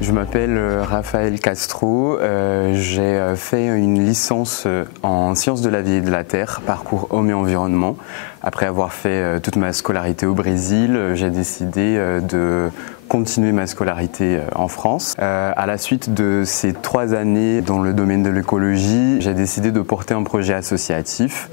Je m'appelle Raphaël Castro, j'ai fait une licence en sciences de la vie et de la terre, parcours homme et environnement. Après avoir fait toute ma scolarité au Brésil, j'ai décidé de continuer ma scolarité en France. À la suite de ces 3 années dans le domaine de l'écologie, j'ai décidé de porter un projet associatif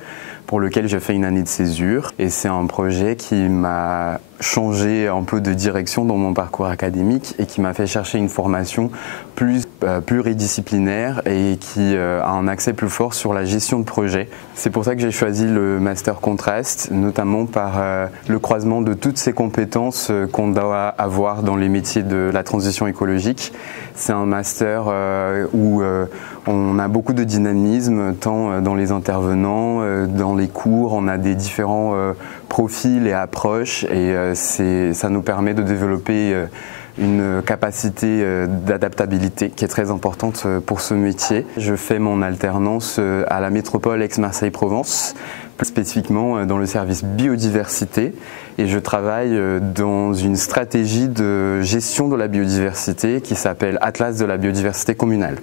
pour lequel j'ai fait une année de césure. Et c'est un projet qui m'a changé un peu de direction dans mon parcours académique et qui m'a fait chercher une formation plus pluridisciplinaire et qui a un accès plus fort sur la gestion de projet. C'est pour ça que j'ai choisi le Master Contraste, notamment par le croisement de toutes ces compétences qu'on doit avoir dans les métiers de la transition écologique. C'est un master où on a beaucoup de dynamisme, tant dans les intervenants, dans les cours, on a des différents profils et approches et ça nous permet de développer une capacité d'adaptabilité qui est très importante pour ce métier. Je fais mon alternance à la métropole Aix-Marseille-Provence, plus spécifiquement dans le service biodiversité, et je travaille dans une stratégie de gestion de la biodiversité qui s'appelle Atlas de la biodiversité communale.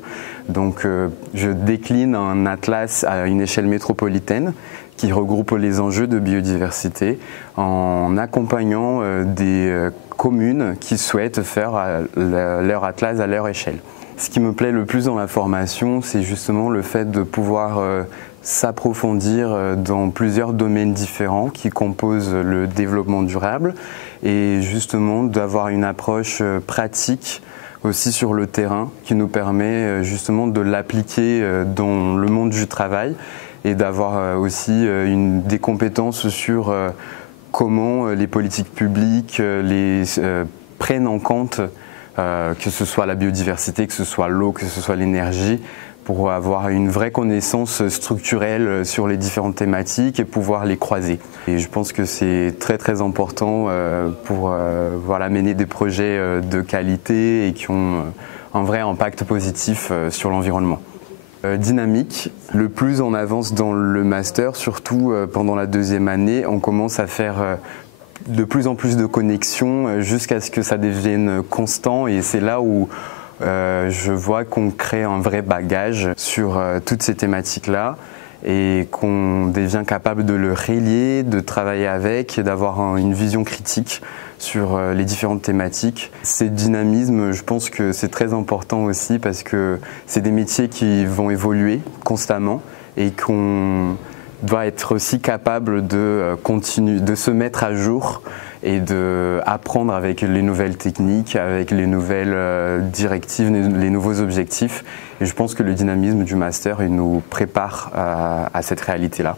Donc je décline un atlas à une échelle métropolitaine qui regroupe les enjeux de biodiversité en accompagnant des communes qui souhaitent faire leur atlas à leur échelle. Ce qui me plaît le plus dans la formation, c'est justement le fait de pouvoir s'approfondir dans plusieurs domaines différents qui composent le développement durable et justement d'avoir une approche pratique aussi sur le terrain qui nous permet justement de l'appliquer dans le monde du travail et d'avoir aussi des compétences sur comment les politiques publiques prennent en compte que ce soit la biodiversité, que ce soit l'eau, que ce soit l'énergie, pour avoir une vraie connaissance structurelle sur les différentes thématiques et pouvoir les croiser. Et je pense que c'est très très important pour mener des projets de qualité et qui ont un vrai impact positif sur l'environnement. Dynamique, le plus on avance dans le master, surtout pendant la 2e année, on commence à faire de plus en plus de connexions jusqu'à ce que ça devienne constant, et c'est là où je vois qu'on crée un vrai bagage sur toutes ces thématiques-là et qu'on devient capable de le relier, de travailler avec et d'avoir une vision critique sur les différentes thématiques. Ces dynamismes, je pense que c'est très important aussi parce que c'est des métiers qui vont évoluer constamment et qu'on doit être aussi capable de se mettre à jour et d'apprendre avec les nouvelles techniques, avec les nouvelles directives, les nouveaux objectifs. Et je pense que le dynamisme du master, il nous prépare à cette réalité-là.